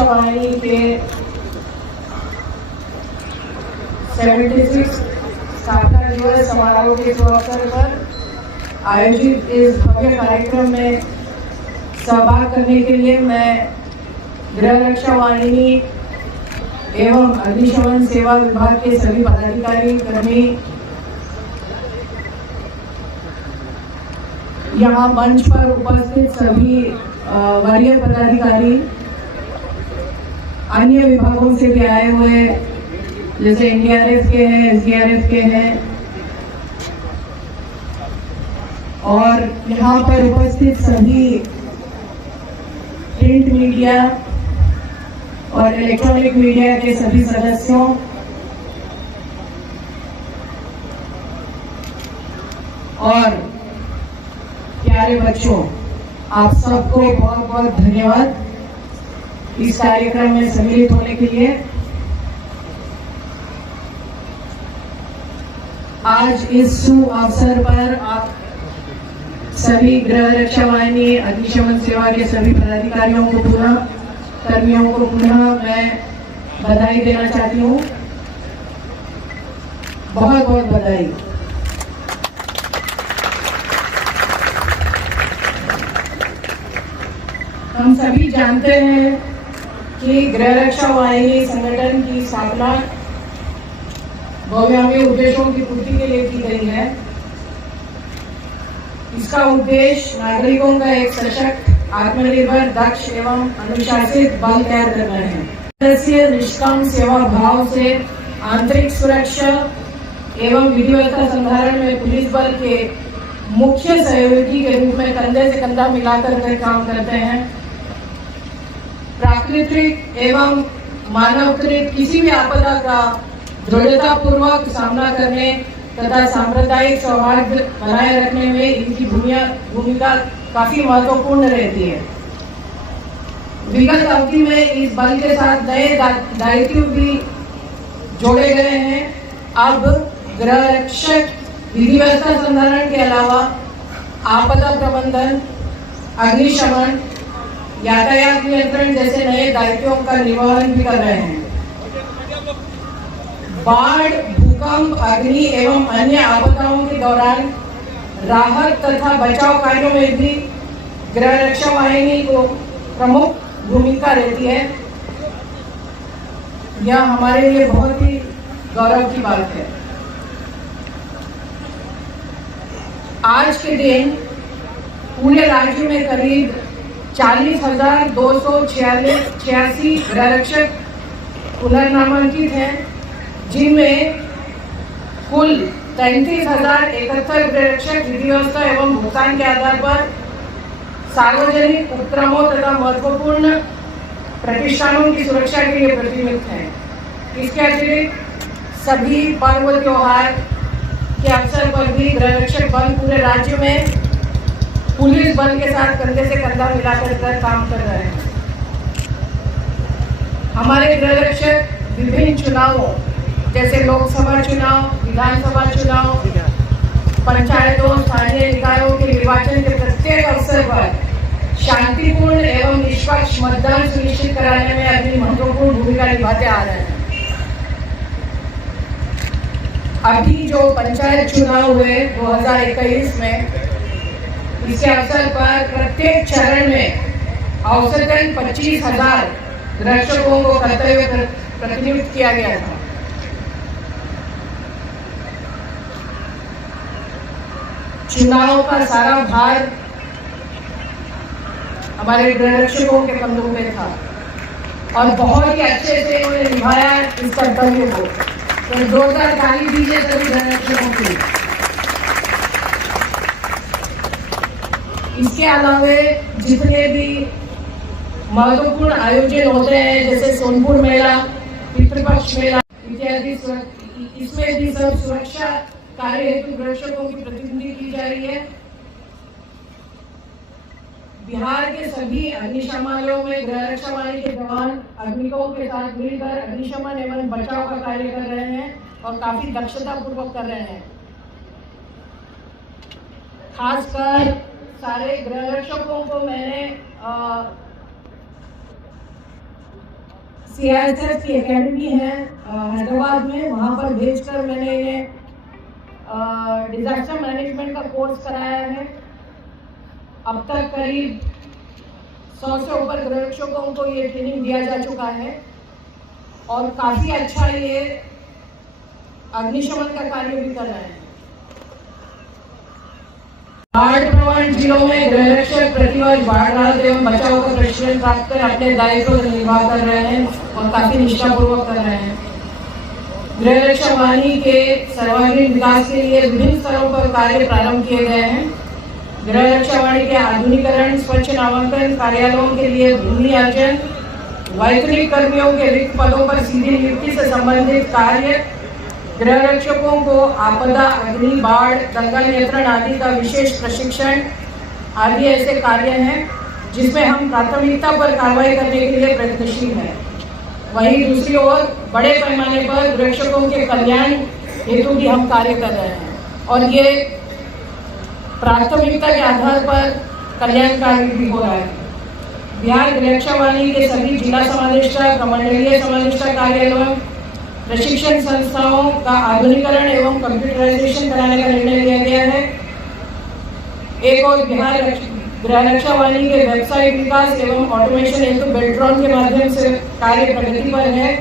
रक्षा वाहिनी के 76 स्थापना दिवस समारोह के अवसर पर आयोजित इस भव्य कार्यक्रम में सहभाग करने के लिए मैं गृह रक्षा वाहिनी एवं अग्निशमन सेवा विभाग के सभी पदाधिकारी कर्मी, यहाँ मंच पर उपस्थित सभी वरीय पदाधिकारी, अन्य विभागों से भी आए हुए जैसे एनडीआरएफ के हैं, एसडीआरएफ के हैं, और यहाँ पर उपस्थित सभी प्रिंट मीडिया और इलेक्ट्रॉनिक मीडिया के सभी सदस्यों, और प्यारे बच्चों, आप सबको बहुत बहुत धन्यवाद इस कार्यक्रम में सम्मिलित होने के लिए। आज इस शुभ अवसर पर आप सभी गृह रक्षा वाहिनी अग्निशमन सेवा के सभी पदाधिकारियों को कर्मियों को पुनः मैं बधाई देना चाहती हूँ। बहुत बहुत बधाई। हम सभी जानते हैं कि गृह रक्षा वाहिनी संगठन की स्थापना बहुआयामी उद्देश्यों की पूर्ति के लिए की गई है। इसका उद्देश्य नागरिकों का एक सशक्त, आत्मनिर्भर, दक्ष एवं अनुशासित बल तैयार करना है। सदस्य निष्काम सेवा भाव से आंतरिक सुरक्षा एवं विधि व्यवस्था संधारण में पुलिस बल के मुख्य सहयोगी के रूप में कंधे से कंधा मिलाकर काम करते हैं। प्राकृतिक एवं मानवकृत किसी भी आपदा का दृढ़ता पूर्वक सामना करने तथा सांप्रदायिक सौहार्द बनाए रखने में इनकी भूमिका काफी महत्वपूर्ण रहती है। विगत अवधि में इस बल के साथ नए दायित्व भी जोड़े गए हैं। अब गृह रक्षक विधि व्यवस्था संधारण के अलावा आपदा प्रबंधन, अग्निशमन, यातायात नियंत्रण जैसे नए दायित्वों का निर्वहन भी कर रहे हैं। बाढ़, भूकंप, अग्नि एवं अन्य आपदाओं के दौरान राहत तथा बचाव कार्यों में भी गृह रक्षा वाहिनी को प्रमुख भूमिका रहती है। यह हमारे लिए बहुत ही गौरव की बात है। आज के दिन पूरे राज्य में करीब 40,286 गृह रक्षक पुनर्नामांकित हैं, जिनमें कुल 33,071 गृह रक्षक विधि व्यवस्था एवं भुगतान के आधार पर सार्वजनिक उपक्रमों तथा महत्वपूर्ण प्रतिष्ठानों की सुरक्षा के लिए प्रतिनियुक्त हैं। इसके अतिरिक्त सभी पर्व त्योहार के अवसर पर भी गृह रक्षक बल पूरे राज्य में पुलिस बल के साथ कंधे से कंधा मिलाकर काम कर रहे हैं। हमारे गृह रक्षक विभिन्न चुनावों जैसे लोकसभा चुनाव, विधानसभा चुनाव, पंचायतों, स्थानीय निकायों के निर्वाचन के प्रत्येक अवसर पर शांतिपूर्ण एवं निष्पक्ष मतदान सुनिश्चित कराने में अपनी महत्वपूर्ण भूमिका निभाते आ रहे हैं। अभी जो पंचायत चुनाव हुए 2021 में, इसके अवसर पर प्रत्येक चरण में औसतन 25,000 रक्षकों को कर्तव्य प्रतिनियुक्त किया गया था। चुनाव का सारा भार हमारे गृह रक्षकों के कंधों में था और बहुत ही अच्छे से उन्होंने निभाया इस कर्तव्य को। तो जोरदार ताली दीजिए सभी गृह रक्षकों की। इसके अलावा जितने भी महत्वपूर्ण आयोजन होते हैं जैसे सोनपुर मेला, पितृपक्ष मेला इत्यादि, इसमें भी सब सुरक्षा कार्य हेतु रक्षकों की प्रतिनिधि की जा रही है। बिहार के सभी अग्निशमनों में गृह रक्षा वाहिनी के जवान अग्निकों के साथ मिलकर अग्निशमन एवं बचाव का कार्य कर रहे हैं और काफी दक्षता पूर्वक कर रहे हैं। खासकर सारे गृह रक्षकों को मैंने CISF की एकेडमी है हैदराबाद में, वहाँ पर भेजकर मैंने इन्हें डिजास्टर मैनेजमेंट का कोर्स कराया है। अब तक करीब 100 से ऊपर गृहरक्षकों को ये ट्रेनिंग दिया जा चुका है और काफ़ी अच्छा ये अग्निशमन का कार्य भी कर रहे हैं। बाढ़ प्रवण जिलों में गृहरक्षक प्रतिवर्ष बाढ़ राहत एवं बचाव का प्रशिक्षण प्राप्त कर अपने दायित्व को निर्वाह कर रहे हैं और काफी निष्ठापूर्वक कर रहे हैं। गृहरक्षक वाहिनी के सर्वांगीण विकास के लिए विभिन्न स्तरों पर कार्य प्रारंभ किए गए हैं। गृहरक्षक वाहिनी के आधुनिकीकरण, स्वच्छ नामांकन, कार्यालयों के लिए भूमि अर्जन, वैतनिक कर्मियों के रिक्त पदों पर सीधी नियुक्ति से संबंधित कार्य, गृहरक्षकों को आपदा, अग्नि, बाढ़, दंगा नियंत्रण आदि का विशेष प्रशिक्षण आदि ऐसे कार्य हैं जिसमें हम प्राथमिकता पर कार्रवाई करने के लिए प्रयत्नशील हैं। वहीं दूसरी ओर बड़े पैमाने पर गृहरक्षकों के कल्याण हेतु भी हम कार्य कर रहे हैं और ये प्राथमिकता के आधार पर कल्याण कार्य भी हो रहा है। बिहार गृहरक्षक वाहिनी के सभी जिला समादेष्टा, प्रमंडलीय समादेष्टा कार्यालयों, प्रशिक्षण संस्थाओं का आधुनिकीकरण एवं कंप्यूटराइजेशन कराने का निर्णय लिया गया है। एक और बिहार गृहरक्षक वाहिनी के वेबसाइट विकास एवं ऑटोमेशन हेतु बेल्ट्रॉन के माध्यम से कार्य प्रगति पर है।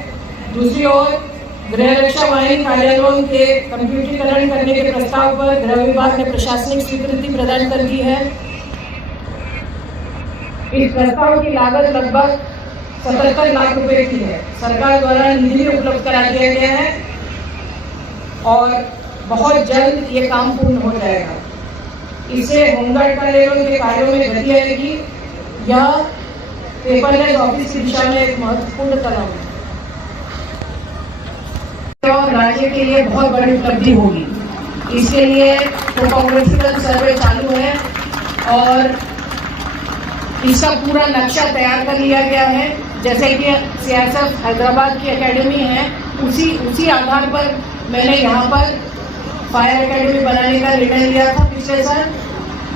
दूसरी ओर गृहरक्षक वाहिनी कार्यालयों के कंप्यूटरीकरण करने के प्रस्ताव पर गृह विभाग ने प्रशासनिक स्वीकृति प्रदान कर दी है। इस प्रस्ताव की लागत लगभग 77 लाख रुपए की है। सरकार द्वारा निधि उपलब्ध करा दिया गया है और बहुत जल्द ये काम पूर्ण हो जाएगा। इससे होमगार्ड कार्यालयों के कार्यों में गति आएगी। यह पेपरलेस ऑफिस की दिशा में एक महत्वपूर्ण कदम है और राज्य के लिए बहुत बड़ी उपलब्धि होगी। इसके लिए टोपोग्राफिकल सर्वे चालू है और इसका पूरा नक्शा तैयार कर लिया गया है। जैसे कि CISF हैदराबाद की एकेडमी है, उसी आधार पर मैंने यहाँ पर फायर एकेडमी बनाने का निर्णय लिया था पिछले साल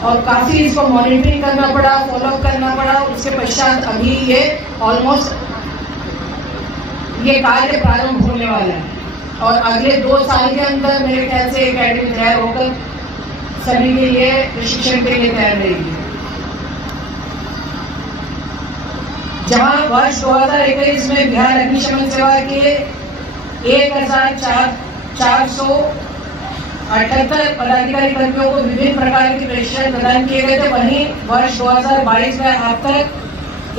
और काफ़ी इसको मॉनिटरिंग करना पड़ा, फॉलोअप करना पड़ा। उसके पश्चात अभी ये ऑलमोस्ट ये कार्य प्रारंभ होने वाला है और अगले 2 साल के अंदर मेरे ख्याल से एकेडमी तैयार होकर सभी के लिए प्रशिक्षण के लिए तैयार रहेगी। जहां वर्ष 2021 में बिहार अग्निशमन सेवा के 1478 पदाधिकारी कर्मियों को विभिन्न प्रकार के प्रशिक्षण प्रदान किए गए थे, वहीं वर्ष 2022 में अब तक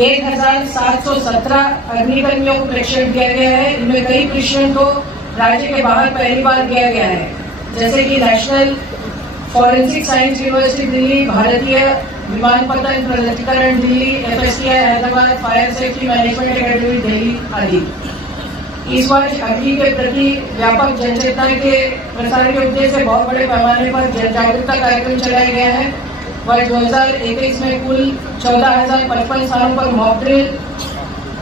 1717 अग्निकर्मियों को प्रशिक्षण दिया गया है। इनमें कई प्रशिक्षण तो राज्य के बाहर पहली बार किया गया है, जैसे कि national forensic science university Delhi, भारतीय विमानपत्तन प्राधिकरण Delhi, FSTI Hyderabad, fire safety management academy Delhi आदि। इस वर्ष अग्नि के प्रति व्यापक जनचेतना के प्रसार के उद्देश्य से बहुत बड़े पैमाने पर जन जागरूकता कार्यक्रम चलाया गया है। वर्ष 2021 में कुल 14,055 स्थानों पर मॉक ड्रिल,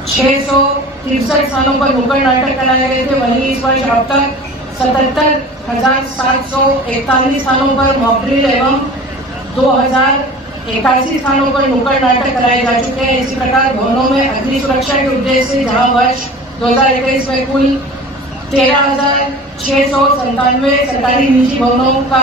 663 स्थानों पर नुक्कड़ नाटक कराए गए थे। वहीं इस वर्ष अब तक 77,741 स्थानों पर मॉक ड्रिल एवं 2,081 स्थानों पर नुक्कड़ नाटक कराए जा चुके हैं। इसी प्रकार भवनों में अग्नि सुरक्षा के उद्देश्य से जहां वर्ष 2021 में कुल 13,697 सरकारी निजी भवनों का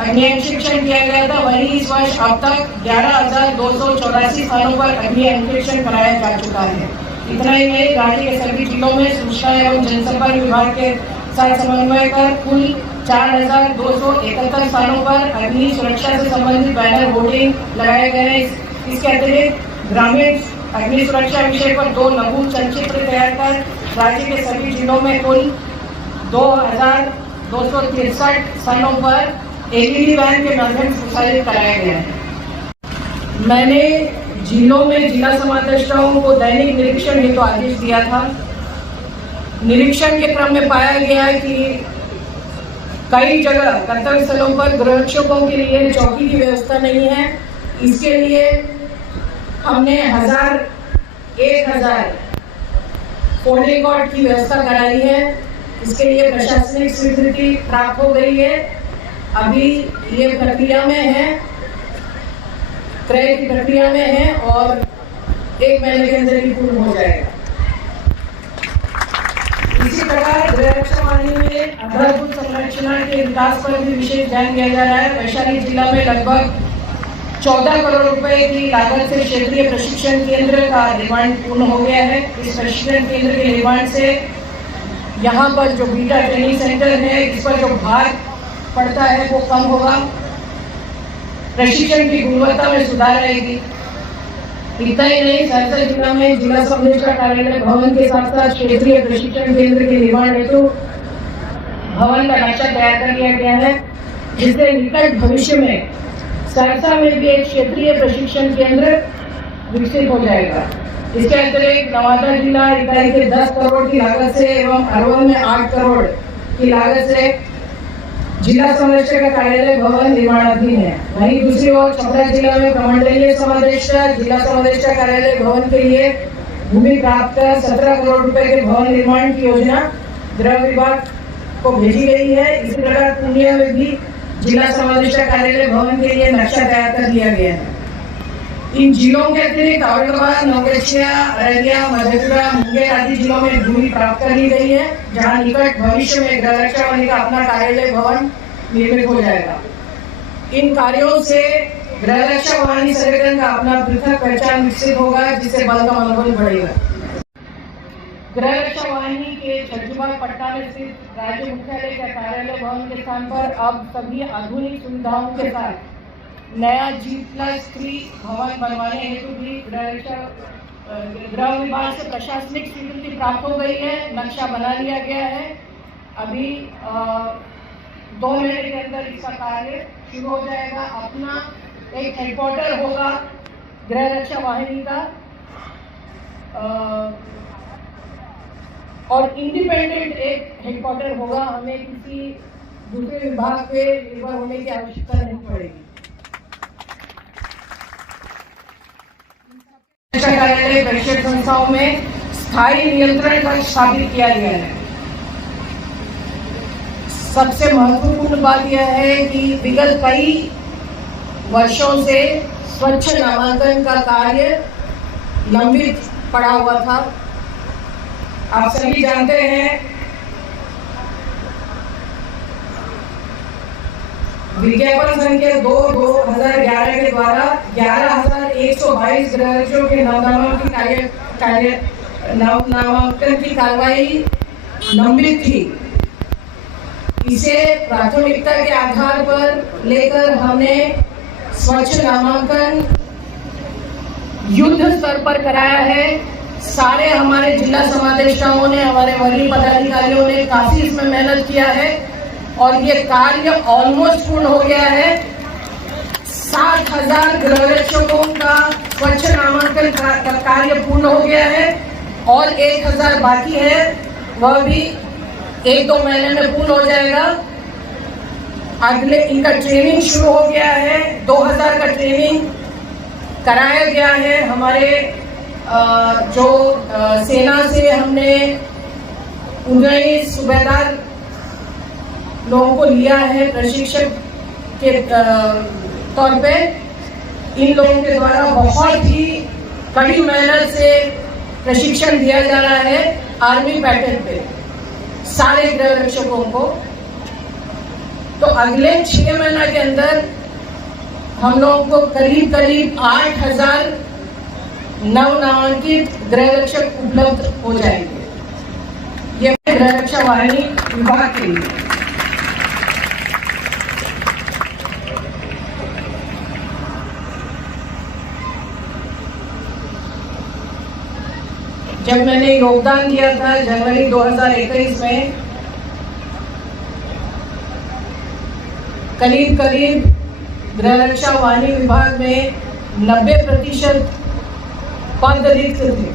अग्नि अनुशीक्षण किया गया था, वहीं इस वर्ष अब तक 11,284 स्थानों पर अग्नि अनुशीक्षण कराया जा चुका है। इतना ही नहीं, राज्य के सभी जिलों में सूचना एवं जनसंपर्क विभाग के साथ समन्वय कर कुल 4,271 स्थानों पर अग्नि सुरक्षा से संबंधित बैनर होर्डिंग लगाए गए हैं। इसके अतिरिक्त ग्रामीण अग्नि सुरक्षा विषय पर 2 लघु चलचित्र तैयार कर राज्य के सभी जिलों में कुल 2,263 स्थानों पर LED वैन के माध्यम से प्रसारित कराया गया है। मैंने जिलों में जिला समादेष्टाओं को दैनिक निरीक्षण हेतु आदेश दिया था। निरीक्षण के क्रम में पाया गया कि कई जगह कर्तव्य स्थलों पर गृहरक्षकों के लिए चौकी की व्यवस्था नहीं है। इसके लिए हमने 1,000 फोल्डिंग कॉट की व्यवस्था कराई है। इसके लिए प्रशासनिक स्वीकृति प्राप्त हो गई है। अभी ये प्रक्रिया में है, क्रय की प्रक्रिया में है और 1 महीने के अंदर ही पूर्ण हो जाएगा। प्रकार गृह रक्षा वाहिनी में आधारभूत संरचना के विकास पर भी विशेष ध्यान दिया जा रहा है। वैशाली जिला में लगभग 14 करोड़ रुपए की लागत से क्षेत्रीय प्रशिक्षण केंद्र का निर्माण पूर्ण हो गया है। इस प्रशिक्षण केंद्र के निर्माण से यहाँ पर जो बीटा ट्रेनिंग सेंटर है, इस पर जो भार पड़ता है वो कम होगा, प्रशिक्षण की गुणवत्ता में सुधार आएगी। इतना ही नहीं, सहरसा जिला में जिला संरक्षण कार्यालय भवन के साथ साथ क्षेत्रीय प्रशिक्षण केंद्र के निर्माण हेतु भवन का नक्शा तैयार कर लिया गया है, जिससे निकट भविष्य में सहरसा में भी एक क्षेत्रीय प्रशिक्षण केंद्र विकसित हो जाएगा। इसके अतिरिक्त नवादा जिला इकाई के 10 करोड़ की लागत से एवं अरवल में 8 करोड़ की लागत से जिला संरक्षक कार्यालय भवन निर्माणाधीन है। वहीं दूसरी ओर छपरा जिला में प्रमंडलीय समादेष्टा जिला समादेष्टा कार्यालय भवन के लिए भूमि प्राप्त कर 17 करोड़ रुपए के भवन निर्माण की योजना गृह विभाग को भेजी गई है। इसी प्रकार पूर्णिया में भी जिला समादेष्टा कार्यालय भवन के लिए नक्शा तैयार कर दिया गया है। इन जिलों के अतिरिक्त औरंगाबाद, नवगछिया, अररिया, मधेपुरा, मुंगेर आदि जिलों में भूमि प्राप्त कर ली गई है, जहां निकट भविष्य में गृह रक्षा वाहिनी का अपना कार्यालय भवन निर्मित हो जाएगा। इन कार्यों से गृह रक्षा वाहिनी संगठन का अपना पृथक पहचान विकसित होगा, जिससे बल का मनोबल बढ़ेगा। गृह रक्षा वाहिनी के छज्जूबाग पटना में स्थित राज्य मुख्यालय के कार्यालय भवन के स्थान पर अब सभी आधुनिक सुविधाओं के साथ नया G+3 भवन बनवाने हेतु भी गृह विभाग से प्रशासनिक स्वीकृति प्राप्त हो गई है। नक्शा बना लिया गया है। अभी 2 महीने के अंदर इसका कार्य शुरू हो जाएगा। अपना एक हेडक्वार्टर होगा गृह रक्षा वाहिनी का और इंडिपेंडेंट एक हेडक्वार्टर होगा। हमें किसी दूसरे विभाग पे निर्भर होने की आवश्यकता नहीं पड़ेगी। कार्यालय परिषद संस्थाओं में स्थायी नियंत्रण कक्ष स्थापित किया गया है। सबसे महत्वपूर्ण बात यह है कि विगत कई वर्षों से स्वच्छ नामांकन का कार्य लंबित पड़ा हुआ था। आप सभी जानते हैं विज्ञापन संख्या 2/2011 के द्वारा 11,122 गृह के नामांकन की कार्रवाई लंबित थी। इसे प्राथमिकता के आधार पर लेकर हमने स्वच्छ नामांकन युद्ध स्तर पर कराया है। सारे हमारे जिला समादेष्टाओं ने, हमारे वरीय पदाधिकारियों ने काफी इसमें मेहनत किया है और ये कार्य ऑलमोस्ट पूर्ण हो गया है। 60,000 गृह रक्षकों का स्वच्छ नामांकन कार्य पूर्ण हो गया है और 1,000 बाकी है, वह भी 1-2 महीने में पूर्ण हो जाएगा। अगले इनका ट्रेनिंग शुरू हो गया है। 2,000 का ट्रेनिंग कराया गया है। हमारे जो सेना से हमने 19 सूबेदार लोगों को लिया है प्रशिक्षक के तौर पे। इन लोगों के द्वारा बहुत ही कड़ी मेहनत से प्रशिक्षण दिया जा रहा है आर्मी पैटर्न पे सारे गृह रक्षकों को। तो अगले 6 महीना के अंदर हम लोगों को करीब 8,000 नवनामांकित गृह रक्षक उपलब्ध हो जाएंगे। ये गृह रक्षा वाहिनी विभाग के लिए। जब मैंने योगदान दिया था जनवरी 2021 में, करीब गृह रक्षा वाहिनी विभाग में 90% पद रिक्त थे।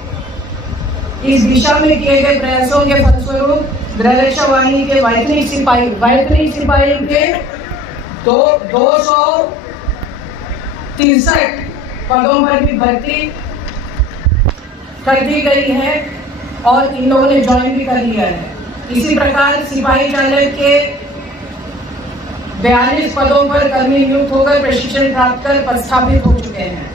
इस दिशा में किए गए प्रयासों के फलस्वरूप गृह रक्षा वाहिनी के वैतनिक सिपाही के 263 पदों पर भी भर्ती कर दी गई है और इन लोगों ने ज्वाइन भी कर लिया है। इसी प्रकार सिपाही चालक के 42 पदों पर कर्मी नियुक्त होकर प्रशिक्षण प्राप्त कर पदस्थापित हो चुके हैं।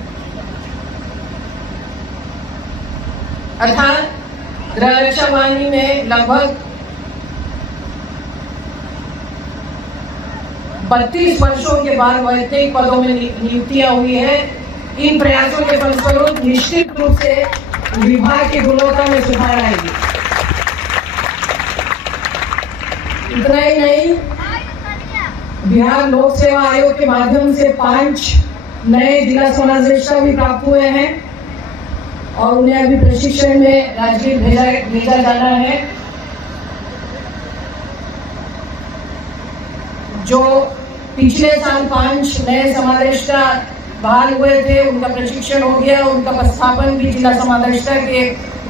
अर्थात गृह रक्षा वाहिनी में लगभग 32 वर्षों के बाद वैतनिक पदों में नियुक्तियां हुई है। इन प्रयासों के फलस्वरूप निश्चित रूप से विभाग की गुणवत्ता में सुधार आएगी। इतना ही नहीं, बिहार लोक सेवा आयोग के माध्यम से 5 नए जिला समादेष्टा भी प्राप्त हुए हैं और उन्हें अभी प्रशिक्षण में राजगीर भेजा जाना है। जो पिछले साल 5 नए समादेष्टा बहाल हुए थे, उनका प्रशिक्षण हो गया, उनका प्रस्थापन भी जिला समादेष्टा के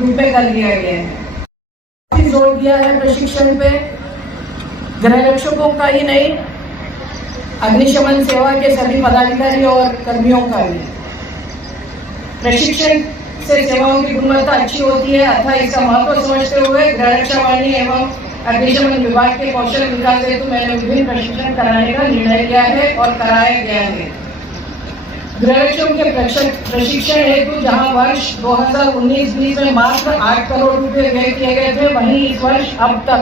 रूप में कर लिया गया है। काफी जोर दिया है प्रशिक्षण पे, गृह रक्षकों का ही नहीं, अग्निशमन सेवा के सभी पदाधिकारी और कर्मियों का भी। प्रशिक्षण से सेवाओं की गुणवत्ता अच्छी होती है, अतः इसका महत्व समझते हुए गृह रक्षा वाहिनी एवं अग्निशमन विभाग के कौशल विकास हेतु मैंने विभिन्न प्रशिक्षण कराने का निर्णय लिया है और कराया गया है। गृह रक्षकों के प्रशिक्षण हेतु जहां वर्ष 2019-20 में मात्र 8 करोड़ रुपए व्यय किए गए थे, वहीं इस वर्ष अब तक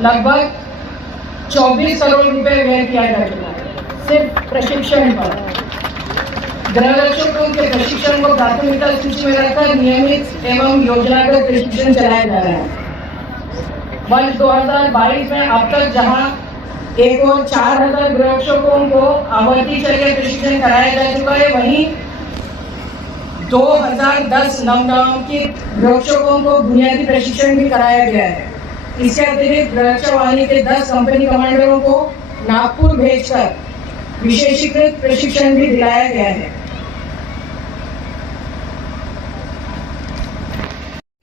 लगभग 24 करोड़ रुपए व्यय किया जा चुका है सिर्फ प्रशिक्षण पर। गृह रक्षकों के प्रशिक्षण को प्राथमिकता सूची में रखकर नियमित एवं योजनागत प्रशिक्षण चलाया जा रहा है। वर्ष 2022 में अब तक जहां एक और 4000 गृह रक्षकों को आवर्ती चर्या प्रशिक्षण कराया जा चुका है, वहीं 2010 नवनामांकित गृह रक्षकों को बुनियादी प्रशिक्षण भी कराया गया है। इसके अतिरिक्त गृह रक्षा वाहिनी के 10 कंपनी कमांडरों को नागपुर भेजकर विशेषीकृत प्रशिक्षण भी दिलाया गया है।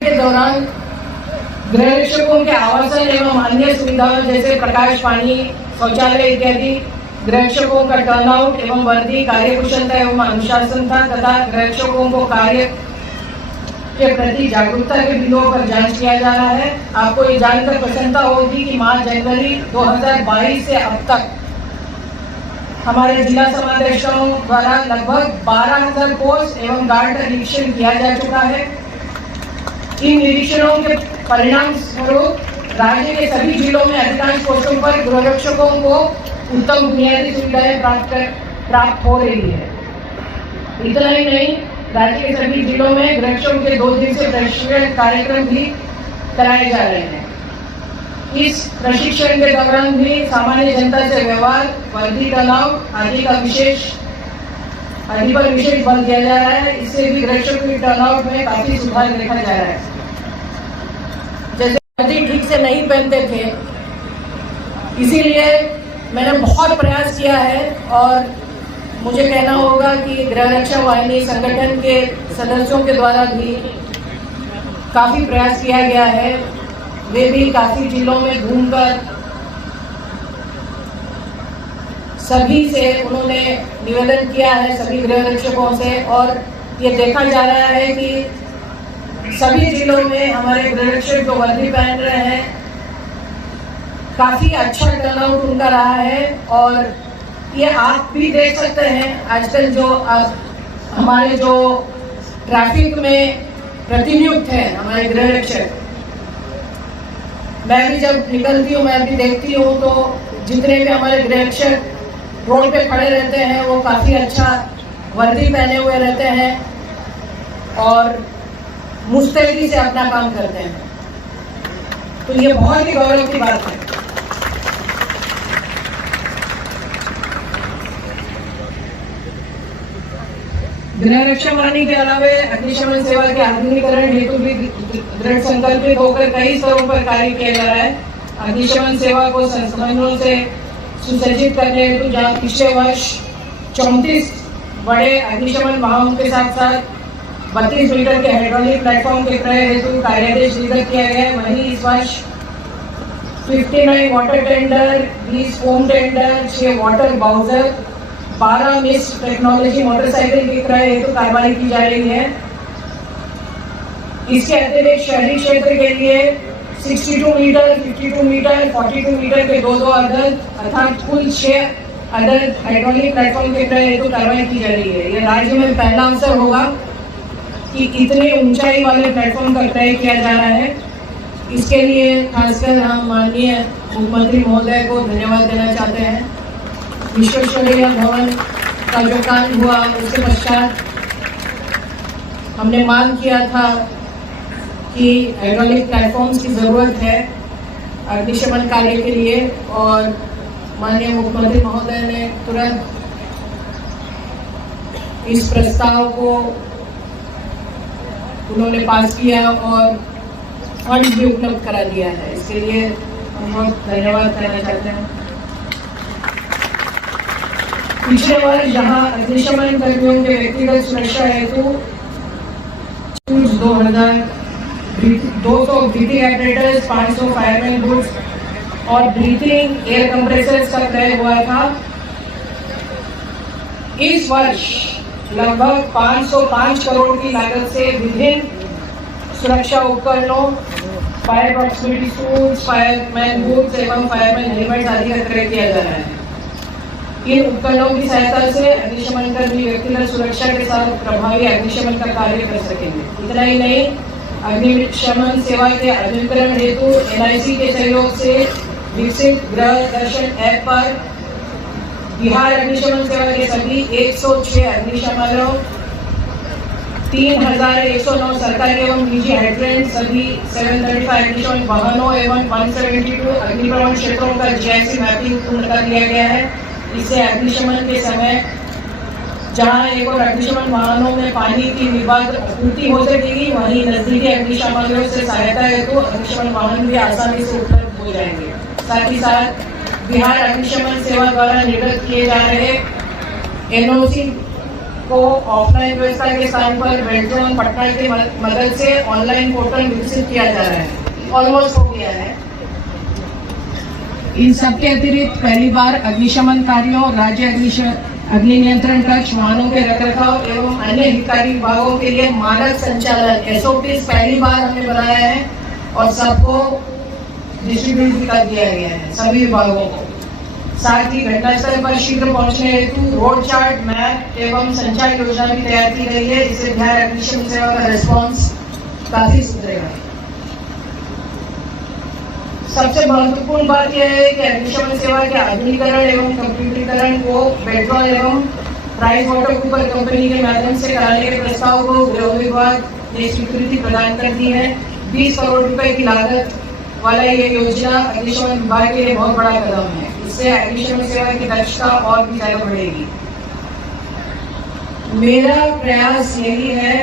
के दौरान गृह रक्षकों के आवासन एवं अन्य सुविधाओं जैसे प्रकाश, पानी, शौचालय इत्यादि, गृह रक्षकों का टर्नआउट एवं वर्दी, कार्यकुशलता एवं अनुशासन था तथा गृह रक्षकों को कार्य के प्रति जागरूकता के बिंदुओं पर जांच किया जा रहा है। आपको ये जानकर प्रसन्नता होगी कि मार्च जनवरी 2022 से अब तक हमारे जिला समादेष्टाओं द्वारा लगभग 12,000 पोस्ट एवं गार्ड का निरीक्षण किया जा चुका है। इन निरीक्षणों के परिणाम स्वरूप राज्य के सभी जिलों में अधिकांश पोस्टों पर गृह रक्षकों को उत्तम बुनियादी सुविधाएं प्राप्त हो रही है। इतना ही नहीं, राज्य के सभी जिलों में गृह रक्षकों के 2 दिवसीय प्रशिक्षण कार्यक्रम भी कराए जा रहे हैं। इस प्रशिक्षण के दौरान भी सामान्य जनता से व्यवहार, वर्दी तनाव आदि पर विशेष बल दिया जा रहा है। इससे भी गृह रक्षकों के टर्नआउट में काफी सुधार देखा जा रहा है। जैसे वर्दी ठीक से नहीं पहनते थे, इसीलिए मैंने बहुत प्रयास किया है और मुझे कहना होगा कि गृह रक्षा वाहिनी संगठन के सदस्यों के द्वारा भी काफी प्रयास किया गया है। वे भी काफी जिलों में घूमकर सभी से उन्होंने निवेदन किया है, सभी गृह रक्षकों से, और ये देखा जा रहा है कि सभी जिलों में हमारे गृह रक्षक जो वर्दी पहन रहे हैं, काफी अच्छा टर्नआउट उनका रहा है। और ये आप भी देख सकते हैं, आजकल जो हमारे जो ट्रैफिक में प्रतिनियुक्त है हमारे गृह रक्षक, मैं भी जब निकलती हूँ, मैं भी देखती हूँ, तो जितने भी हमारे गृह रक्षक रोड पे खड़े रहते हैं वो काफी अच्छा वर्दी पहने हुए रहते हैं और मुस्तैदी से अपना काम करते हैं। तो ये बहुत ही गौरव की बात है। गृह रक्षा वाहिनी के अलावा अग्निशमन सेवा के आधुनिकीकरण हेतु भी दृढ़ संकल्पित होकर कई स्तरों पर कार्य किया जा रहा है। अग्निशमन सेवा को संसाधनों से सुसज्जित करने हेतु जहाँ पिछले वर्ष 34 बड़े अग्निशमन वाहनों के साथ साथ 32 मीटर के हाइड्रोलिक प्लेटफॉर्म के क्रय हेतु कार्यादेश निर्गत किया गया है, वहीं इस वर्ष 59 water tender, 20 foam tender, 6 water bowser, 12 mist technology motorcycle की क्रय हेतु कार्रवाई की जा रही है। इसके अतिरिक्त शहरी क्षेत्र के लिए 62 मीटर, 52 मीटर, 42 मीटर के 2-2 अदद अर्थात कुल 6 अदद हाइड्रोलिक प्लेटफॉर्म के क्रय हेतु कार्रवाई की जा रही है। यह राज्य में पहला अवसर होगा कि इतने ऊंचाई वाले प्लेटफॉर्म का क्रय किया जा रहा है। इसके लिए खासकर हम माननीय मुख्यमंत्री महोदय को धन्यवाद देना चाहते हैं। विश्वेश्वरैया भवन का जो काम हुआ, उसके पश्चात हमने मांग किया था कि हाइड्रोलिक प्लेटफॉर्म्स की ज़रूरत है अग्निशमन कार्य के लिए, और माननीय मुख्यमंत्री महोदय ने तुरंत इस प्रस्ताव को उन्होंने पास किया और फंड भी उपलब्ध करा दिया है। इसके लिए हम बहुत धन्यवाद करना चाहते हैं। पिछले वर्ष जहां अग्निशमन कर्मियों के व्यक्तिगत सुरक्षा हेतु 200 ब्रीथिंग एपरेटर्स, 500 फायरमैन बूट्स और ब्रीथिंग एयर कंप्रेसर्स का क्रय हुआ था, इस वर्ष लगभग 505 करोड़ की लागत से विभिन्न सुरक्षा उपकरणों, fire proximity suits, fireman boots एवं फायरमैन हेलमेट आदि का क्रय किया जा रहा है। इन उपकरणों की सहायता से अग्निशमन कर्मी व्यक्तिगत सुरक्षा के साथ प्रभावी अग्निशमन का कार्य कर सकेंगे। इतना ही नहीं, अग्निशमन सेवा के आधुनिकीकरण हेतु NIC के सहयोग से विकसित गृह दर्शन ऐप पर बिहार अग्निशमन सेवा के सभी 106 अग्निशमनों, 3109 सरकारी एवं निजी हाइड्रेंट, सभी 735 अग्निशमन वाहनों एवं 172 अग्निप्रवण क्षेत्रों का GIS मैपिंग पूर्ण कर लिया गया है। इससे अग्निशमन के समय जहां एक और अग्निशमन वाहनों में पानी की निर्बाध आपूर्ति हो सकेगी, वहीं नजदीकी अग्निशमनों से सहायता हेतु अग्निशमन वाहन भी आसानी से उपलब्ध हो जाएंगे। साथ ही साथ बिहार अग्निशमन सेवा द्वारा निर्गत किए जा रहे NOC को ऑफलाइन व्यवस्था के स्थान पर बेल्ट्रॉन पटना की मदद से ऑनलाइन पोर्टल विकसित किया जा रहा है, ऑलमोस्ट हो गया है। इन सबके अतिरिक्त पहली बार अग्निशमन कार्यों, राज्य अग्नि नियंत्रण कक्ष, वाहनों के रखरखाव एवं अन्य हितकारी विभागों के लिए मानक संचालन SOPs पहली बार हमने बनाया है और सबको डिस्ट्रीब्यूट भी कर दिया गया है सभी विभागों को। साथ ही घटनास्थल पर शीघ्र पहुंचने हेतु रोड चार्ट, मैप एवं संचार योजना भी तैयार की गई है। इससे बिहार अग्निशमन सेवा का रिस्पॉन्स काफी सुधरेगा। सबसे महत्वपूर्ण बात यह है कि अग्निशमन सेवा के आधुनिकीकरण एवं कंप्यूटरीकरण को बेल्ट्रॉन एवं प्राइस वाटर कूपर कंपनी के माध्यम से कराने के प्रस्ताव को गृह विभाग ने स्वीकृति प्रदान कर दी है। 20 करोड़ रुपए की लागत वाला ये योजना अग्निशमन विभाग के लिए बहुत बड़ा कदम है। इससे अग्निशमन सेवा की दक्षता और भी ज्यादा बढ़ेगी। मेरा प्रयास यही है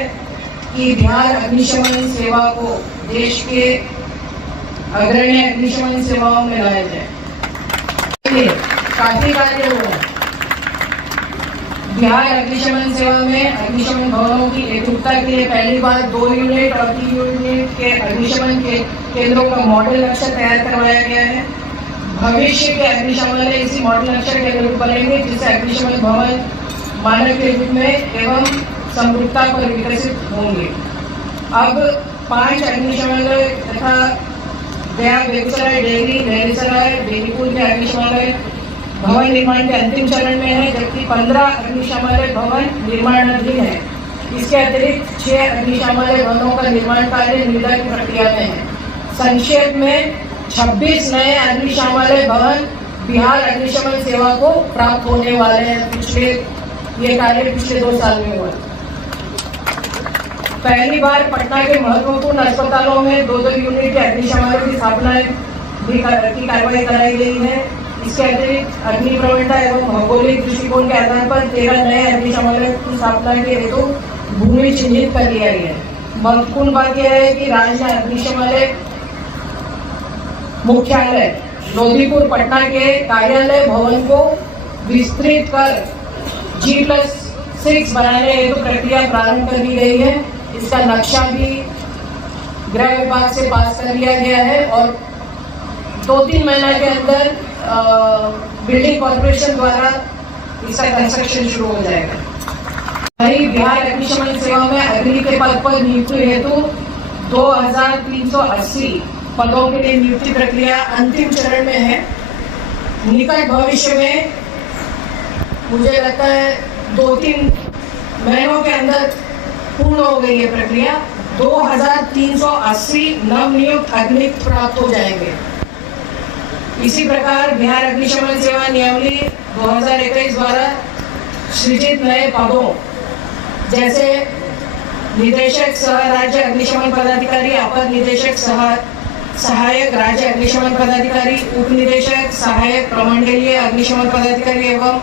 कि बिहार अग्निशमन सेवा को देश के अग्रणी अग्निशमन सेवाओं में लाया जाए। काफी कार्य हुआ। बिहार अग्निशमन सेवा में अग्निशमन भवनों की एकरूपता के लिए पहली बार 2 यूनिट और 3 यूनिट के अग्निशमन के केंद्रों का मॉडल नक्शा तैयार करवाया गया है। भविष्य के अग्निशमन इसी मॉडल नक्शा के अनुरूप बनेंगे, जिससे अग्निशमन भवन मानक के रूप में एवं समरूपता पर विकसित होंगे। अब 5 अग्निशमन तथा गया, बेगूसराय, डेहरी, लहरीसराय, बेनीपुर के अग्निशमन भवन निर्माण के अंतिम चरण में है, जबकि 15 अग्निशमन भवन निर्माणाधीन है। इसके अतिरिक्त 6 अग्निशमन भवनों का निर्माण कार्य निर्धार की प्रक्रिया में है। संक्षेप में 26 नए अग्निशमन भवन बिहार अग्निशमन सेवा को प्राप्त होने वाले हैं। ये कार्य पिछले 2 साल में हुआ। पहली बार पटना के महत्वपूर्ण अस्पतालों में 2-2 यूनिट के अग्निशमन की स्थापना की कार्रवाई कराई गई है। इसके अतिरिक्त अग्नि प्रवणता एवं भौगोलिक दृष्टिकोण के आधार पर 13 नए अग्निशमन की स्थापना के हेतु भूमि चिन्हित कर लिया गया है। महत्वपूर्ण बात यह है कि राज्य अग्निशमन मुख्यालय लोधीपुर पटना के कार्यालय भवन को विस्तृत कर G+6 बनाने हेतु प्रक्रिया प्रारंभ कर दी गई है। इसका नक्शा भी गृह विभाग से पास कर लिया गया है और 2-3 महीने के अंदर बिल्डिंग कॉर्पोरेशन द्वारा इसका कंस्ट्रक्शन शुरू हो जाएगा। वहीं बिहार अग्निशमन सेवा में अग्नि के पद पर नियुक्ति हेतु 2380 पदों के लिए नियुक्ति प्रक्रिया अंतिम चरण में है। निकट भविष्य में मुझे लगता है 2-3 महीनों के अंदर पूर्ण हो गई है प्रक्रिया। 2380 नवनियुक्त अग्निक प्राप्त हो जाएंगे। इसी प्रकार बिहार अग्निशमन सेवा नियमावली 2021 द्वारा सृजित नए पदों जैसे निदेशक सह राज्य अग्निशमन पदाधिकारी, अपर निदेशक सहायक राज्य अग्निशमन पदाधिकारी, उप निदेशक सहायक प्रमंडलीय अग्निशमन पदाधिकारी एवं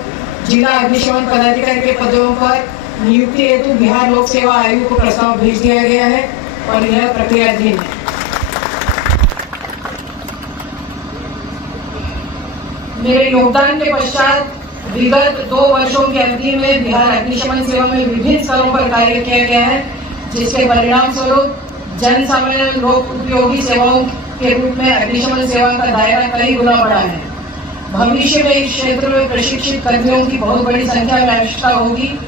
जिला अग्निशमन पदाधिकारी के पदों पर नियुक्ति हेतु बिहार लोक सेवा आयोग को प्रस्ताव भेज दिया गया है और यह प्रक्रियाधीन है। मेरे योगदान के पश्चात विगत 2 वर्षों की अवधि में बिहार अग्निशमन सेवा में विभिन्न स्तरों पर कार्य किया गया है, जिसके परिणाम स्वरूप जन सामान्य लोक उपयोगी सेवाओं के रूप में अग्निशमन सेवा का दायरा कई गुना बढ़ा है। भविष्य में इस क्षेत्र में प्रशिक्षित कर्मियों की बहुत बड़ी संख्या में आवश्यकता होगी।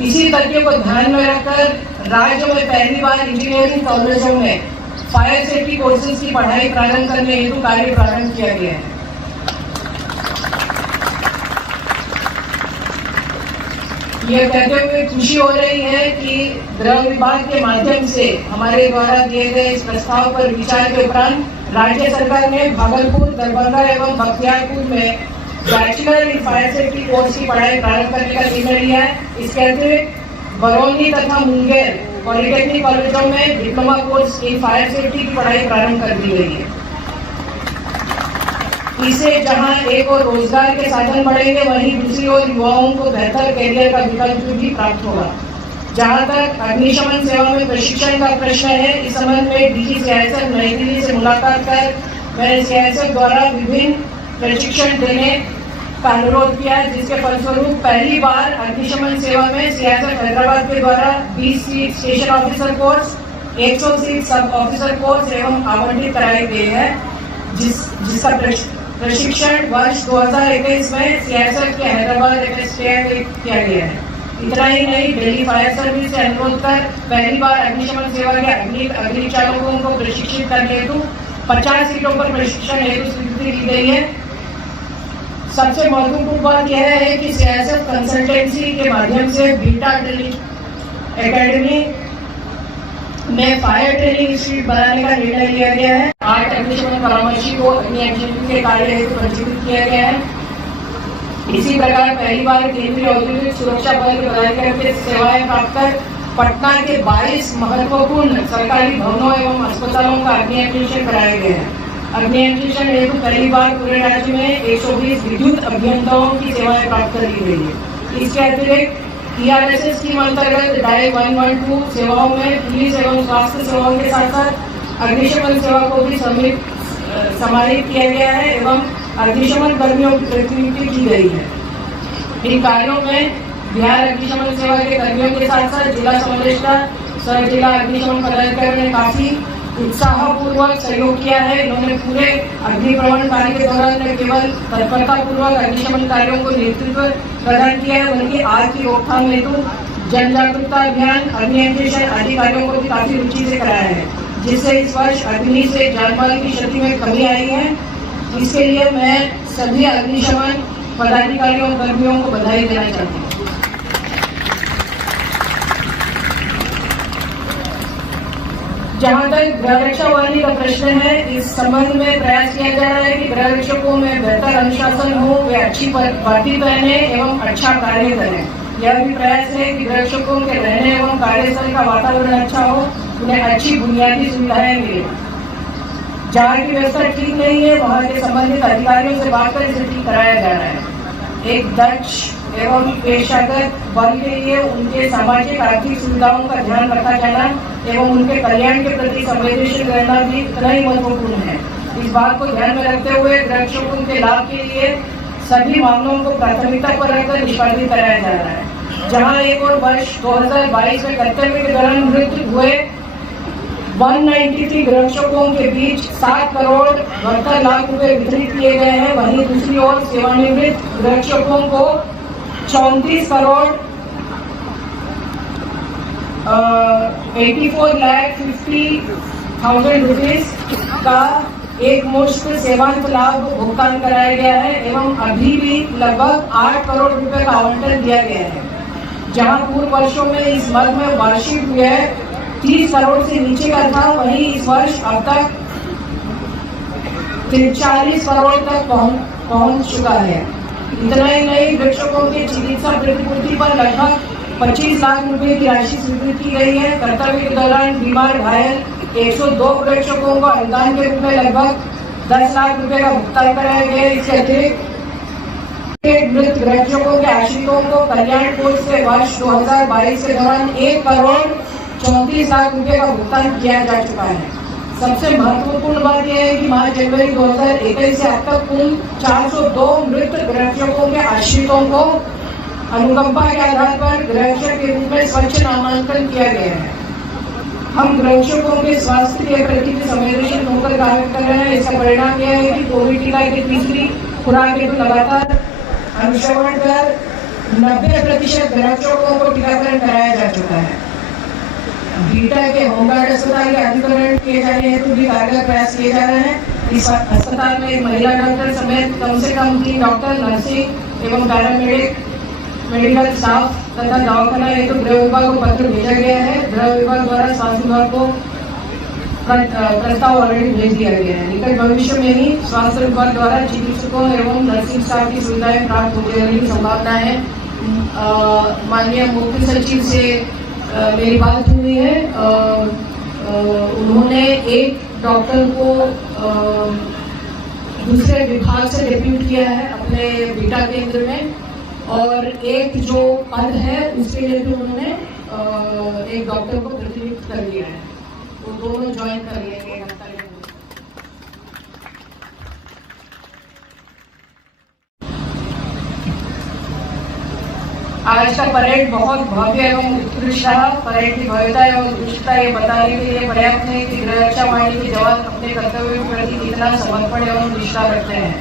इसी तथ्य को ध्यान में रखकर राज्य में पहली बार इंजीनियरिंग कॉलेजों में फायर सेफ्टी कोर्सेज की पढ़ाई प्रारंभ करने हेतु कार्य प्रारंभ किया गया है। यह कहते हुए खुशी हो रही है कि गृह विभाग के माध्यम से हमारे द्वारा दिए गए इस प्रस्ताव पर विचार के उपरांत राज्य सरकार ने भागलपुर, दरभंगा एवं बख्तियारपुर में bachelor in fire safety course की पढ़ाई प्रारंभ करने का निर्णय लिया है। इसके अतिरिक्त बरौनी तथा मुंगेर पॉलिटेक्निक कॉलेजों में diploma course in fire safety की पढ़ाई प्रारंभ कर दी गई है। इससे जहां एक और रोजगार के साधन बढ़ेंगे, वहीं दूसरी ओर युवाओं को बेहतर कैरियर का विकल्प भी प्राप्त होगा। जहां तक अग्निशमन सेवा में प्रशिक्षण का प्रश्न है, इस संबंध में डीजी सीआईएसएफ नई दिल्ली से मुलाकात कर मैंने सीआईएसएफ द्वारा विभिन्न प्रशिक्षण देने का अनुरोध किया, जिसके फलस्वरूप पहली बार अग्निशमन सेवा में सीआईएसएफ हैदराबाद के द्वारा 20 seat station officer course, 100 seat सब ऑफिसर कोर्स एवं आवंटित कराई गई है, जिसका प्रशिक्षण वर्ष 2021 में सीआईएसएफ के हैदराबाद एफएसटीआई में किया गया है। इतना ही नहीं, दिल्ली फायर सर्विस से अनुरोध कर पहली बार अग्निशमन सेवा के अग्नि चालकों को प्रशिक्षित करने हेतु 50 सीटों पर प्रशिक्षण हेतु स्वीकृति दी गई है। सबसे महत्वपूर्ण बात यह है कि सीआईएसएफ कंसल्टेंसी के माध्यम से बीटा ट्रेनिंग एकेडमी में फायर ट्रेनिंग इंस्टीट्यूट बनाने का निर्णय लिया गया है। 8 अग्निशमन परामर्शी को अग्नि के कार्य हेतु पंजीकृत किया गया है। इसी प्रकार पहली बार केंद्रीय औद्योगिक सुरक्षा बल के पदाधिकारी के सेवाएं प्राप्त कर पटना के 22 महत्वपूर्ण सरकारी भवनों एवं अस्पतालों का अग्निशमन कराया गया है। अग्निशमन हेतु पहली बार पूरे राज्य में 120 विद्युत अभियंताओं की सेवाएं प्राप्त कर ली गई है। इसके अतिरिक्त ईआरएसएस स्कीम अंतर्गत डायल 112 सेवाओं में पुलिस एवं स्वास्थ्य सेवाओं के साथ साथ अग्निशमन सेवा को भी सम्मानित किया गया है एवं अग्निशमन कर्मियों की प्रतिनियुक्ति की गई है। इन कार्यों में बिहार अग्निशमन सेवा के कर्मियों के साथ साथ जिला समन्वयक सह जिला अग्निशमन पदाधिकारी ने काफी उत्साहपूर्वक सहयोग किया है। इन्होंने पूरे अग्निप्रवण कार्य के दौरान न केवल तत्परतापूर्वक अग्निशमन कार्यों को नेतृत्व प्रदान किया है, बल्कि आग की रोकथाम हेतु जन जागरूकता अभियान, अग्निशमन आदि कार्यों को भी काफी रुचि से कराया है, जिससे इस वर्ष अग्नि से जानमाल की क्षति में कमी आई है। इसके लिए मैं सभी अग्निशमन पदाधिकारियों और कर्मियों को बधाई देना चाहती हूँ। जहाँ तक गृह रक्षा वाहिनी का प्रश्न है, इस संबंध में प्रयास किया जा रहा है कि गृह रक्षकों में बेहतर अनुशासन हो, वे अच्छी वर्दी पहने एवं अच्छा कार्य करें। यह भी प्रयास है कि गृह रक्षकों के रहने एवं कार्यस्थल का वातावरण अच्छा हो, उन्हें अच्छी बुनियादी सुविधाएं मिले। जहाँ की व्यवस्था ठीक नहीं है, वहाँ के संबंधित अधिकारियों से बात कर इसे ठीक कराया जा रहा है। एक दक्ष एवं पेशागत बल के लिए उनके सामाजिक आर्थिक सुविधाओं का ध्यान रखा जाना एवं उनके कल्याण के प्रति संवेदनशील रहना भी इतना ही महत्वपूर्ण है। इस बात को ध्यान में रखते हुए रक्षकों के लाभ के लिए सभी मामलों को प्राथमिकता पर रखकर निष्पादित कराया जा रहा है। जहां एक और वर्ष 2022 में कर्तव्य के दौरान मृत्यु हुए 193 रक्षकों के बीच 7 करोड़ 72 लाख रुपए वितरित किए गए हैं, वहीं दूसरी ओर सेवानिवृत्त रक्षकों को 34 करोड़ 84,50,000 रुपीज का एक मुश्त सेवांत लाभ भुगतान कराया गया है एवं अभी भी लगभग 8 करोड़ रुपए का आवंटन दिया गया है। जहां पूर्व वर्षों में इस मद में वार्षिक व्यय 30 करोड़ से नीचे का था, वहीं इस वर्ष अब तक 43 करोड़ तक पहुंच चुका है। इतना ही नहीं, वृक्षकों की चिकित्सा प्रतिपूर्ति पर लगभग 25 लाख रुपए की राशि स्वीकृत की गई है। कर्तव्य के दौरान बीमार घायल 102 वृक्षकों को अनुदान के रूप में लगभग 10 लाख रुपए का भुगतान कराया गया है। इसके अतिरिक्त मृत वृक्षकों के आश्रितों को कल्याण कोष से वर्ष 2022 के दौरान 1 करोड़ 34 लाख रुपए का भुगतान किया जा चुका है। सबसे महत्वपूर्ण बात यह है कि माह जनवरी 2021 से अब तक कुल 402 मृत गृहरक्षकों के आश्रितों को अनुकंपा के आधार पर गृहरक्षक के रूप में स्वच्छ नामांकन किया गया है। हम गृहरक्षकों के स्वास्थ्य के प्रति संवेदनशील होकर कार्य कर रहे हैं। इसका परिणाम यह है कि कोविड टीका की तीसरी खुराक हेतु लगातार अनुश्रवण कर 90% गृहरक्षकों को टीकाकरण कराया जा चुका है। बीटा के होमगार्ड अस्पताल के अधिग्रहण किए जाने हेतु भी कारगर प्रयास किए जा रहे हैं। इस अस्पताल में महिला डॉक्टर समेत कम से कम 3 डॉक्टर, नर्सिंग एवं मेडिकल स्टाफ तथा दवाखाना हेतु गृह विभाग को पत्र भेजा गया है। गृह विभाग द्वारा स्वास्थ्य विभाग को प्रस्ताव ऑलरेडी भेज दिया गया है। निकट भविष्य में ही स्वास्थ्य विभाग द्वारा चिकित्सकों एवं नर्सिंग स्टाफ की सुविधाएं प्राप्त होने की संभावना है। माननीय मुख्य सचिव से मेरी बात हुई है। उन्होंने एक डॉक्टर को दूसरे विभाग से डिप्यूट किया है अपने बीटा केंद्र में, और एक जो पद है उसके लिए भी उन्होंने एक डॉक्टर को प्रतिनियुक्त कर लिया है। वो दोनों ज्वाइन कर लेंगे हफ्ता के। आज का परेड बहुत भव्य एवं उत्कृष्ट रहा। परेड की भव्यता एवं उत्कृष्टता ये बताने के लिए पर्याप्त है कि गृह रक्षा वाहिनी के जवान अपने कर्तव्य के प्रति कितना समर्पण एवं निष्ठा रखते हैं।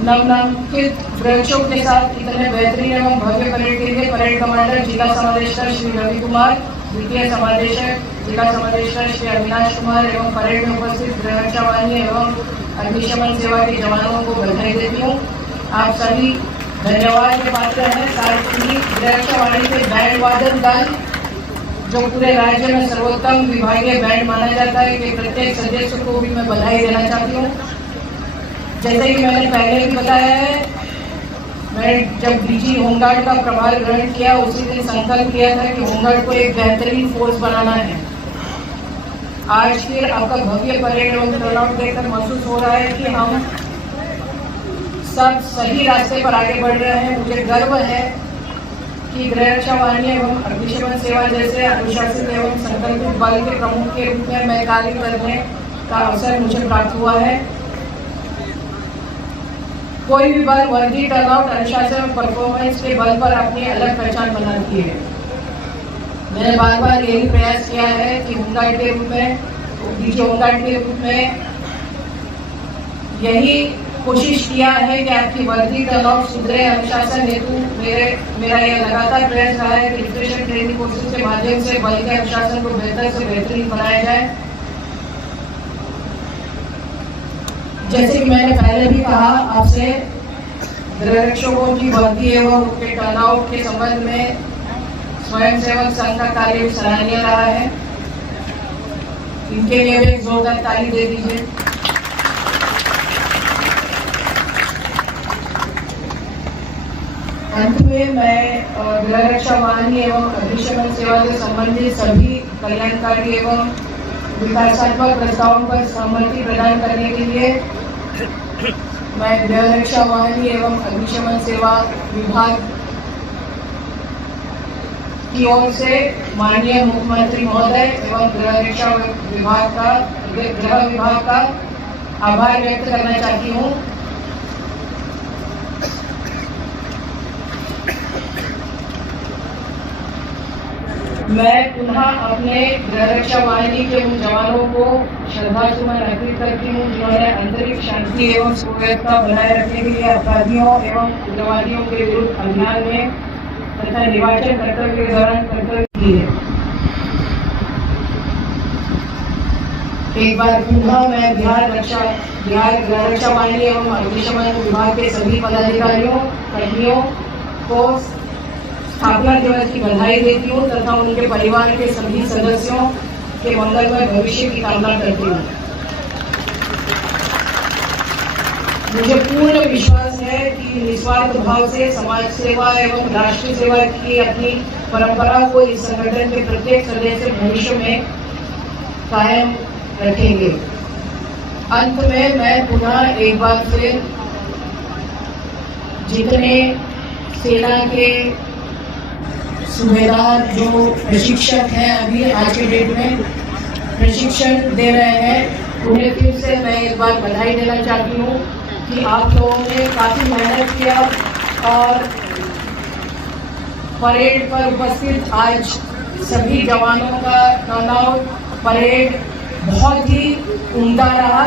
नवनामित वृक्षों के साथ इतने बेहतरीन एवं भव्य परेड के लिए परेड कमांडर जिला समादेष्टा श्री रवि कुमार, द्वितीय समादेशक जिला समादेष्टा श्री अविनाश कुमार एवं परेड में उपस्थित गृह रक्षा वाहिनी एवं अग्निशमन सेवा के जवानों को बधाई देती हूँ। आप सभी धन्यवाद के पात्र हैं। साथ ही गृह रक्षा वाहिनी के बैंड वादन दल, जो पूरे राज्य में सर्वोत्तम विभागीय बैंड माना जाता है, कि प्रत्येक सदस्य को भी मैं बधाई देना चाहती हूँ। जैसे कि मैंने पहले भी बताया है, मैं जब डीजी होमगार्ड का प्रभार ग्रहण किया उसी दिन संकल्प किया था कि होमगार्ड को एक बेहतरीन फोर्स बनाना है। आज फिर आपका भव्य परेड एवं टर्नआउट देखकर महसूस हो रहा है कि हम सब सही रास्ते पर आगे बढ़ रहे हैं। मुझे गर्व है कि गृह रक्षा वाहिनी एवं अग्निशमन सेवा जैसे अनुशासित एवं संकल्पित बल के प्रमुख के रूप में मैं कार्य करने का अवसर मुझे प्राप्त हुआ है। कोई भी बल वर्दी, टर्नआउट, अनुशासन और परफॉर्मेंस के बल पर अपनी अलग पहचान बनाती है। मैंने बार बार यही प्रयास किया है कि होमगार्ड के रूप में, डीजी होमगार्ड के रूप में यही कोशिश किया है कि आपकी वर्दी, टर्नआउट सुधरे। अनुशासन हेतु मेरा यह लगातार प्रयास रहा है कि रिफ्रेशर ट्रेनिंग कोर्सेज के माध्यम से बल के अनुशासन को बेहतर से बेहतरीन बनाया जाए। जैसे कि मैंने पहले भी कहा आपसे, गृह रक्षकों की वर्दी एवं उनके टर्नआउट के संबंध में स्वयंसेवक संघ का कार्य भी सराहनीय रहा है। इनके लिए भी जोरदार ताली दे दीजिए। अंत में मैं गृह रक्षा वाहिनी एवं अग्निशमन सेवा से संबंधित सभी कल्याणकारी एवं विकासात्मक प्रस्तावों पर सहमति प्रदान करने के लिए मैं गृह रक्षा वाहिनी एवं अग्निशमन सेवा विभाग की ओर से माननीय मुख्यमंत्री महोदय एवं गृह रक्षा गृह विभाग का आभार व्यक्त करना चाहती हूँ। मैं पुनः अपने गृह रक्षा वाहिनी के उन जवानों को श्रद्धासुमन अर्पित करती हूँ जिन्होंने आंतरिक शांति एवं सुव्यवस्था बनाए रखने के लिए अपराधियों एवं उग्रवादियों के विरुद्ध अभियान में तथा निर्वाचन कर्तव्य के दौरान कर्तव्य की है। एक बार पुनः मैं बिहार गृह रक्षा वाहिनी एवं अग्निशमन विभाग के सभी पदाधिकारियों, कर्मियों को स्थापना दिवस की बधाई देती हूँ तथा उनके परिवार के सभी सदस्यों के मंगलमय भविष्य की कामना करती हूँ। मुझे पूर्ण विश्वास है कि निस्वार्थ भाव से समाज सेवा एवं राष्ट्र सेवा की अपनी परंपरा को इस संगठन के प्रत्येक सदस्य भविष्य में कायम रखेंगे। अंत में मैं पुनः एक बार फिर जितने सेना के सूबेदार जो प्रशिक्षक हैं अभी आज के डेट में प्रशिक्षण दे रहे हैं, उन्हें फिर से मैं एक बार बधाई देना चाहती हूँ कि आप लोगों ने काफ़ी मेहनत किया और परेड पर उपस्थित आज सभी जवानों का टर्नआउट परेड बहुत ही उम्दा रहा।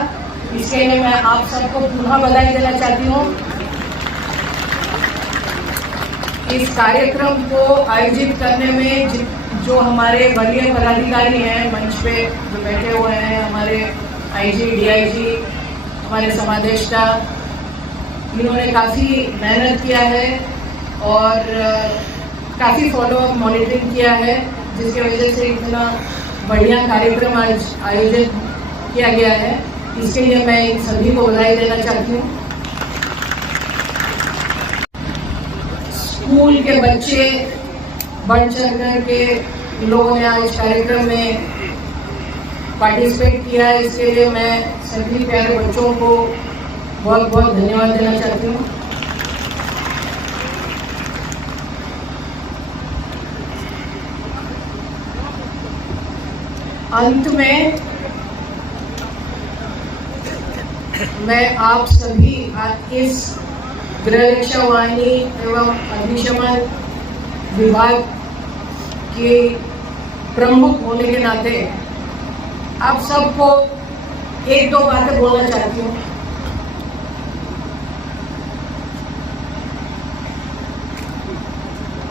इसके लिए मैं आप सबको पुनः बधाई देना चाहती हूँ। इस कार्यक्रम को आयोजित करने में जो हमारे वरीय पदाधिकारी हैं मंच पे जो बैठे हुए हैं, हमारे आईजी, डीआईजी, हमारे समादेष्टा, इन्होंने काफ़ी मेहनत किया है और काफ़ी फॉलोअप मॉनिटरिंग किया है, जिसकी वजह से इतना बढ़िया कार्यक्रम आज आयोजित किया गया है। इसके लिए मैं इन सभी को बधाई देना चाहती हूँ। स्कूल के बच्चे बढ़ चढ़ कर के इन लोगों ने आज कार्यक्रम में पार्टिसिपेट किया है, इसके लिए मैं सभी प्यारे बच्चों को बहुत बहुत धन्यवाद देना चाहती हूँ। अंत में मैं आप सभी इस गृह रक्षा वाहिनी एवं अग्निशमन विभाग के प्रमुख होने के नाते आप सबको एक दो बातें बोलना चाहती हूँ।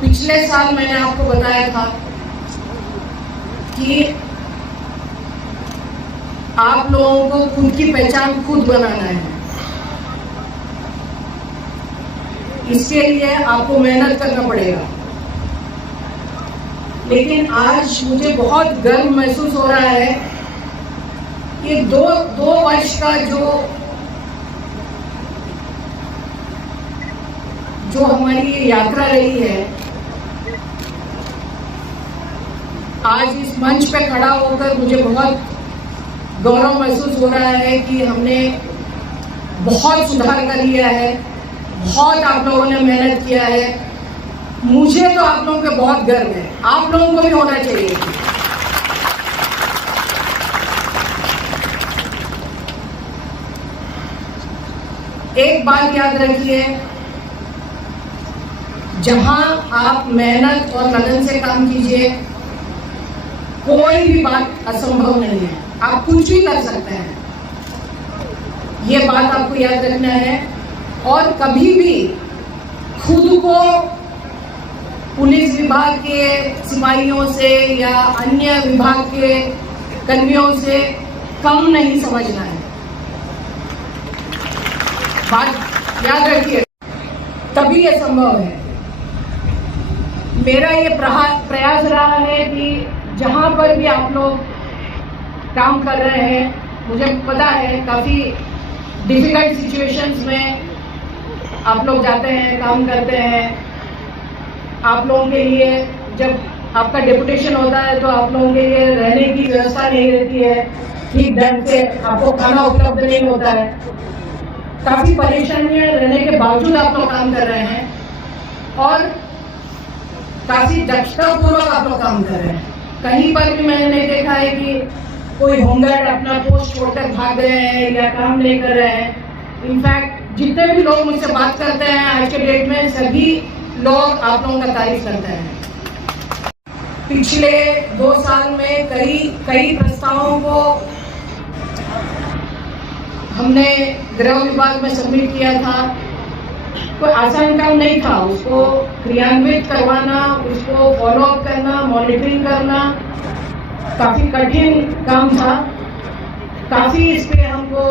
पिछले साल मैंने आपको बताया था कि आप लोगों को खुद की पहचान खुद बनाना है। इसके लिए आपको मेहनत करना पड़ेगा। लेकिन आज मुझे बहुत गर्व महसूस हो रहा है कि दो वर्ष का जो हमारी यात्रा रही है, आज इस मंच पे खड़ा होकर मुझे बहुत गौरव महसूस हो रहा है कि हमने बहुत सुधार कर लिया है, बहुत आप लोगों ने मेहनत किया है। मुझे तो आप लोगों पे बहुत गर्व है, आप लोगों को भी होना चाहिए। एक बात याद रखिए, जहां आप मेहनत और लगन से काम कीजिए, कोई भी बात असंभव नहीं है, आप कुछ भी कर सकते हैं। ये बात आपको याद रखना है। और कभी भी खुद को पुलिस विभाग के सिपाहियों से या अन्य विभाग के कर्मियों से कम नहीं समझना है। बात याद रखिए, तभी ये संभव है। मेरा ये प्रयास रहा है कि जहाँ पर भी आप लोग काम कर रहे हैं, मुझे पता है काफ़ी डिफिकल्ट सिचुएशंस में आप लोग जाते हैं, काम करते हैं। आप लोगों के लिए जब आपका डेपुटेशन होता है तो आप लोगों के लिए रहने की व्यवस्था नहीं रहती है, ठीक ढंग से आपको खाना उपलब्ध नहीं होता है। काफ़ी परेशानियां रहने के बावजूद आप लोग काम कर रहे हैं और काफ़ी दक्षतापूर्वक आप लोग काम कर रहे हैं। कहीं पर भी मैंने नहीं देखा है कि कोई होमगार्ड अपना पोस्ट छोड़कर भाग रहे हैं या काम नहीं कर रहे हैं। इनफैक्ट जितने भी लोग मुझसे बात करते हैं आज के डेट में, सभी लोग आप लोगों का तारीफ करते हैं। पिछले 2 साल में कई प्रस्तावों को हमने गृह विभाग में सबमिट किया था। कोई आसान काम नहीं था, उसको क्रियान्वित करवाना, उसको फॉलो अप करना, मॉनिटरिंग करना काफ़ी कठिन काम था। काफ़ी इस पे हमको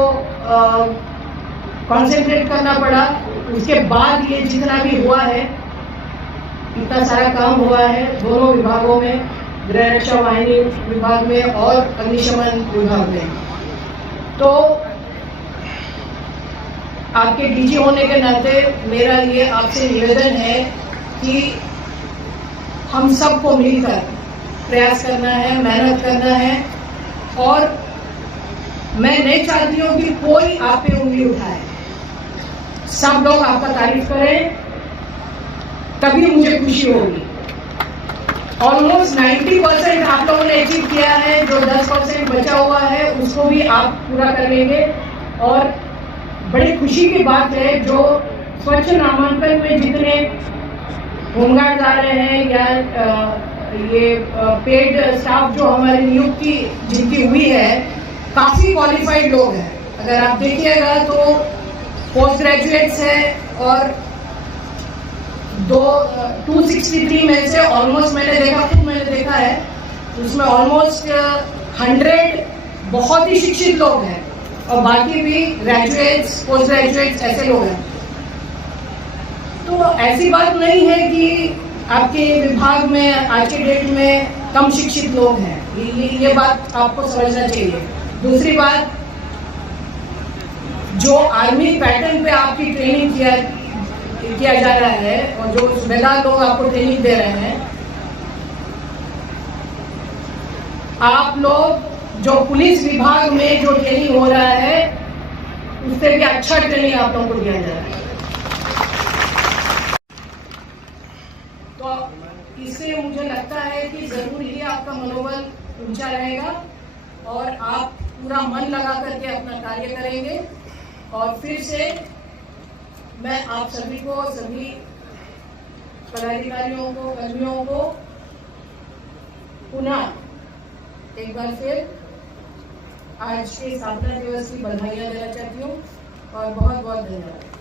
कॉन्सेंट्रेट करना पड़ा। उसके बाद ये जितना भी हुआ है, इतना सारा काम हुआ है दोनों विभागों में, गृह रक्षा वाहिनी विभाग में और अग्निशमन विभाग में। तो आपके डीजी होने के नाते मेरा ये आपसे निवेदन है कि हम सबको मिलकर प्रयास करना है, मेहनत करना है। और मैं नहीं चाहती हूँ कि कोई आप पे उंगली उठाए, सब लोग आपका तारीफ करें, तभी मुझे खुशी होगी। ऑलमोस्ट 90% आप लोगों ने अचीव किया है, जो 10% बचा हुआ है उसको भी आप पूरा कर लेंगे। और बड़ी खुशी की बात है, जो स्वच्छ नामांकन में जितने होमगार्ड आ रहे हैं या ये पेड स्टाफ जो हमारी नियुक्ति जिनकी हुई है, काफ़ी क्वालिफाइड लोग हैं। अगर आप देखिएगा तो पोस्ट ग्रेजुएट्स हैं और 263 में से ऑलमोस्ट मैंने देखा है, उसमें ऑलमोस्ट 100 बहुत ही शिक्षित लोग हैं और बाकी भी ग्रेजुएट्स, पोस्ट ग्रेजुएट्स ऐसे लोग हैं। तो ऐसी बात नहीं है कि आपके विभाग में आज के डेट में कम शिक्षित लोग हैं, ये बात आपको समझना चाहिए। दूसरी बात, जो आर्मी पैटर्न पे आपकी ट्रेनिंग किया जा रहा है और जो सूबेदार लोग आपको ट्रेनिंग दे रहे हैं, आप लोग जो पुलिस विभाग में जो ट्रेनिंग हो रहा है उससे भी अच्छा ट्रेनिंग आप लोगों को दिया जा रहा है। तो इससे मुझे लगता है कि जरूर ही आपका मनोबल ऊंचा रहेगा और आप पूरा मन लगा करके अपना कार्य करेंगे। और फिर से मैं आप सभी को, सभी पदाधिकारियों को, कर्मियों को पुनः एक बार फिर आज के स्थापना दिवस की बधाइयां देना चाहती हूँ और बहुत बहुत धन्यवाद।